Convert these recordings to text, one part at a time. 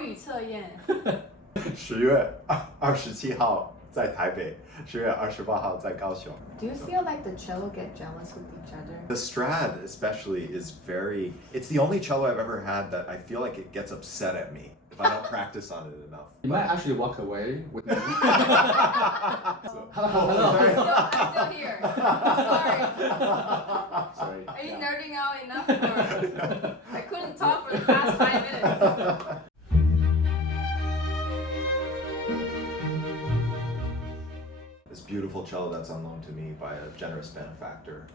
语测验。10月27号在台北，10月28号在高雄。 Do you feel like the cello get jealous with each other? The Strad especially is very, it's the only cello I've ever had that I feel like it gets upset at me if I don't practice on it enough. You might actually walk away with me. I'm still here. Sorry. Sorry. Are you nerding out enough? Or I couldn't talk for the past 5 minutes. This beautiful cello that's on loan to me by a generous benefactor,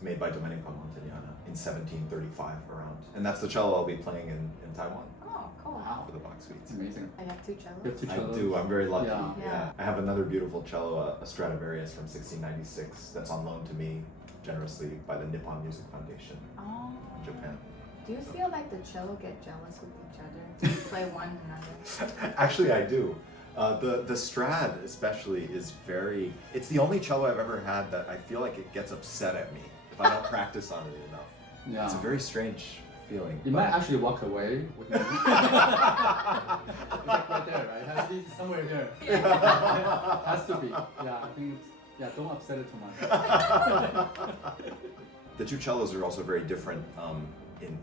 made by Domenico Montagnana in 1735 around. And that's the cello I'll be playing in Taiwan. Oh, cool. Wow. For the Bach Suites. Amazing. I got 2 cellos. You have 2 I cellos? do, I'm very lucky. Yeah. I have another beautiful cello, a Stradivarius from 1696 that's on loan to me generously by the Nippon Music Foundation Oh. in Japan. Do you feel like the cello get jealous with each other? Do you play one another? Actually, I do. The Strad especially is very, it's the only cello I've ever had that I feel like it gets upset at me if I don't practice on it enough. Yeah. It's a very strange feeling. You might actually walk away with me. It's like right there, right? It has to be somewhere here. Has to be. Yeah, I think it's, don't upset it too much. The two cellos are also very different in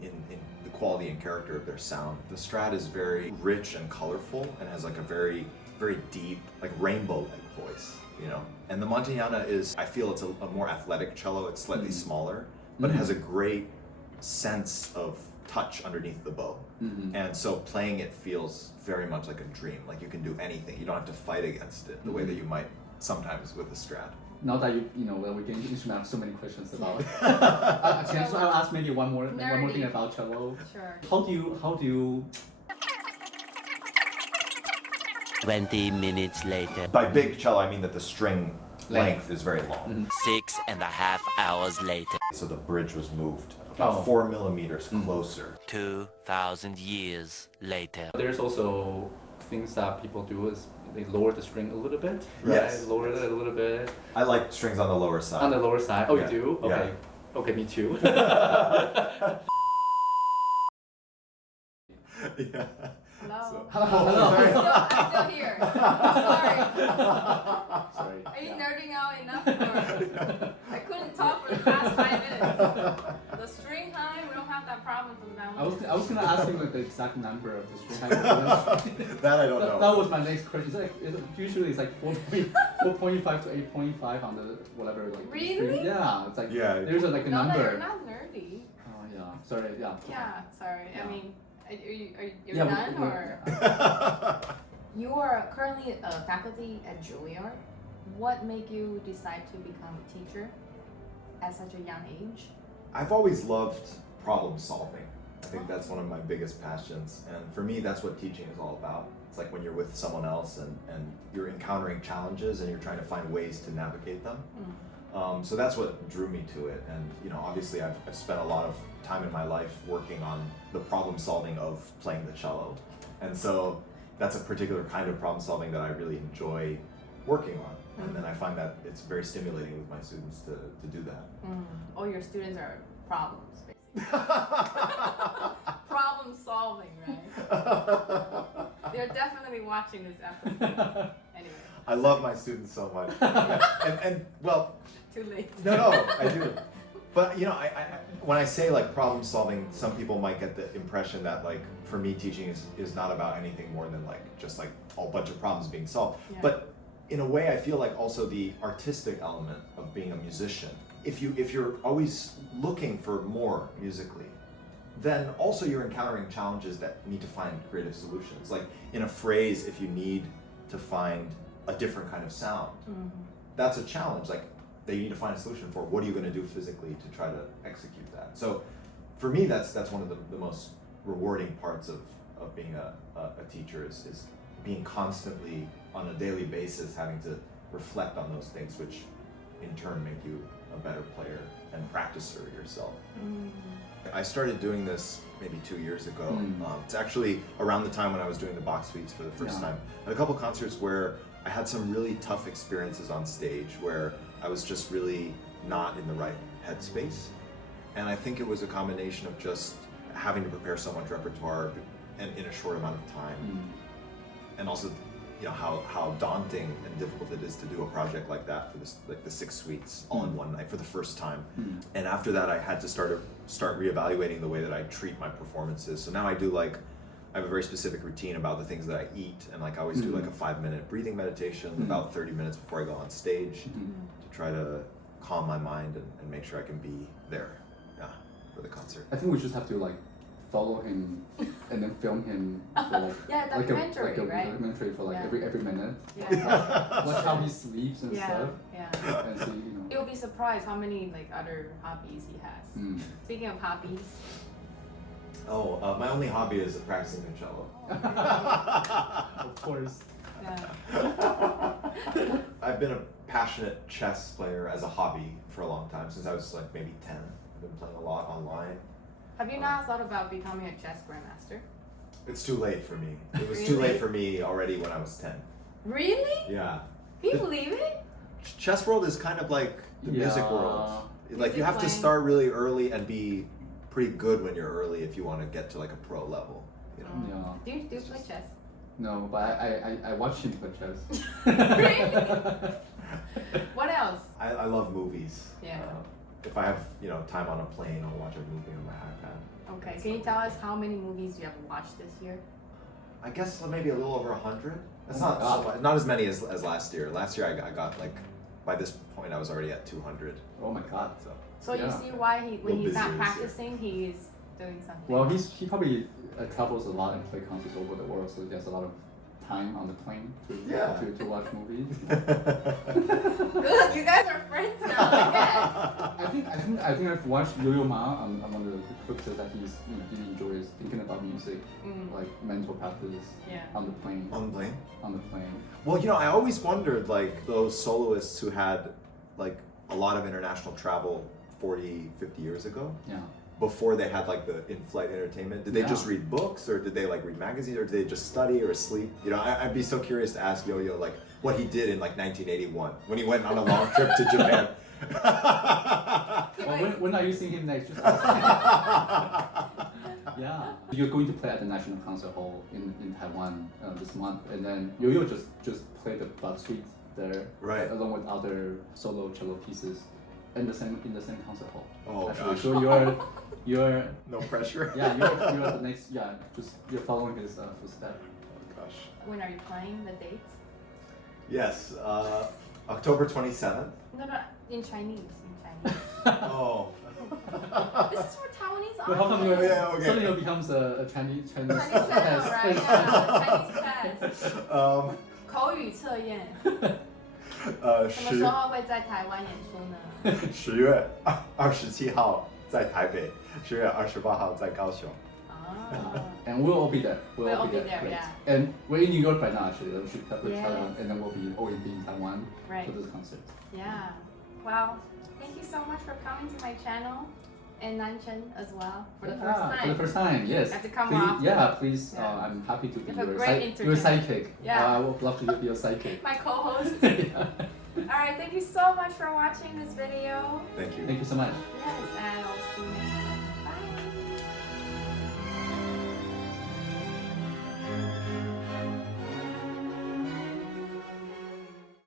the quality and character of their sound. The Strad is very rich and colorful and has like a very, very deep, like rainbow-like voice, you know? And the Montagnana is, I feel it's a more athletic cello. It's slightly smaller, but it has a great sense of touch underneath the bow. And so playing it feels very much like a dream. Like you can do anything. You don't have to fight against it the way that you might sometimes with the Strad. Now that we get into instrument, I have so many questions about it. So I'll ask maybe one more thing about cello. Sure. How do you 20 minutes later. By big cello, I mean that the string length is very long. 6.5 hours later. So the bridge was moved about Oh. 4 millimeters closer. 2,000 years later. There's also things that people do is they lower the string a little bit, right? Yes. Lower it a little bit. I like strings on the lower side. On the lower side. Oh, Yeah. you do? Yeah. Okay. Okay, me too. Yeah. Hello. Hello. I'm still here. Sorry. Sorry. Are you nerding out enough? Or I couldn't talk for the past 5 minutes. The string high, we don't have that problem for the violin. I was gonna ask you like the exact number of the string height. That I don't know. That was my next question. Usually it's like 4.5 to 8.5 on the whatever like. Really? String. Yeah, it's like Yeah. there's a No, number. you're not nerdy. Oh yeah. Sorry. Yeah. Yeah, sorry. Yeah. I mean, you're Yeah, done we- or? You are currently a faculty at Juilliard. What made you decide to become a teacher at such a young age? I've always loved problem solving. I think that's one of my biggest passions. And for me, that's what teaching is all about. It's like when you're with someone else and you're encountering challenges and you're trying to find ways to navigate them. So that's what drew me to it. And obviously I've spent a lot of time in my life working on the problem solving of playing the cello. And so that's a particular kind of problem solving that I really enjoy working on. And then I find that it's very stimulating with my students to do that. All your students are problems, basically. Problem solving, right? They're definitely watching this episode. Anyway, I love my students so much. and well, too late. no, I do. But I when I say like problem solving, some people might get the impression that like for me teaching is not about anything more than like just like a bunch of problems being solved. Yeah. But in a way, I feel like also the artistic element of being a musician. If you're always looking for more musically, then also you're encountering challenges that need to find creative solutions. Like in a phrase, if you need to find a different kind of sound, that's a challenge. Like they need to find a solution for what are you going to do physically to try to execute that. So for me, that's one of the most rewarding parts of being a teacher is being constantly on a daily basis having to reflect on those things, which in turn make you a better player and practicer yourself. I started doing this maybe 2 years ago. It's actually around the time when I was doing the Bach Suites for the first time. I had a couple concerts where I had some really tough experiences on stage where I was just really not in the right headspace. And I think it was a combination of just having to prepare so much repertoire, and in a short amount of time. And also, you know, how daunting and difficult it is to do a project like that for this, like the 6 suites all in one night for the first time. And after that, I had to start reevaluating the way that I treat my performances. So now I have a very specific routine about the things that I eat, and like I always do like a 5-minute breathing meditation about 30 minutes before I go on stage to try to calm my mind and make sure I can be there, for the concert. I think we just have to like follow him and then film him for like documentary, like a right? documentary for like every minute. Yeah. Watch how he sleeps and stuff. Yeah. And see, you know. You'll be surprised how many like other hobbies he has. Speaking of hobbies. My only hobby is practicing the cello. Of course. Yeah. I've been a passionate chess player as a hobby for a long time, since I was like maybe 10. I've been playing a lot online. Have you not thought about becoming a chess grandmaster? It's too late for me. It was Really? too late for me already when I was 10. Really? Yeah. Can you believe it? Chess world is kind of like the music world. Like you Music have to playing. start really early and be pretty good when you're early if you want to get to like a pro level. You know? Yeah. Do you play chess? No, but I watch him play chess. Really? What else? I love movies. Yeah. If I have time on a plane, I'll watch a movie on my iPad. Okay, can you tell us how many movies you have watched this year? I guess maybe a little over 100. That's Oh my not God. so much, not as many as last year. Last year I got like, by this point I was already at 200. Oh my god. So Yeah. you see why when Little he's not busier this year. practicing, he's doing something. Well, he probably travels a lot and play concerts over the world, so he has a lot of time on the plane to watch movies. Good, you guys are friends now, I guess. I think I've watched Yo-Yo Ma on one of the pictures that he enjoys thinking about music, like mental practice on the plane. On the plane? On the plane. Well, I always wondered, like, those soloists who had, like, a lot of international travel 40, 50 years ago, Yeah. before they had, like, the in-flight entertainment. Did they just read books, or did they, like, read magazines, or did they just study or sleep? I'd be so curious to ask Yo-Yo, like, what he did in, like, 1981, when he went on a long trip to Japan. Well, when are you seeing him next? Just ask him. Yeah. You're going to play at the National Concert Hall in Taiwan this month, and then Yo-Yo just played the Bach Suites there, Right. along with other solo cello pieces in the same concert hall. Oh, Actually, gosh. so you're No pressure? you're the next you're following his footsteps. Oh, gosh. When are you playing? The dates? Yes, October 27th. No, in Chinese. Oh. This is for Taiwanese But how come audience. you suddenly it becomes a Chinese Chinese channel, right? Yeah, Chinese test. 口语测验。什么时候会在台湾演出呢10月27号在台北，10月28号在高雄。And we'll all be there. We'll all be there, Great. yeah. And we're in New York right now, actually. We should cover Yes. Taiwan, and then we'll be all in Taiwan Right. for this concert. Yeah. Well, thank you so much for coming to my channel, and Nan-Cheng as well for the first time. For the first time, yes. Have to come please, often. Yeah, please. Yeah. I'm happy to be You have a your, great your internet. sidekick. Yeah. I would love to be your sidekick. My co-host. Yeah. Alright, thank you so much for watching this video. Thank you. Thank you so much. Yes, and I'll see you next time.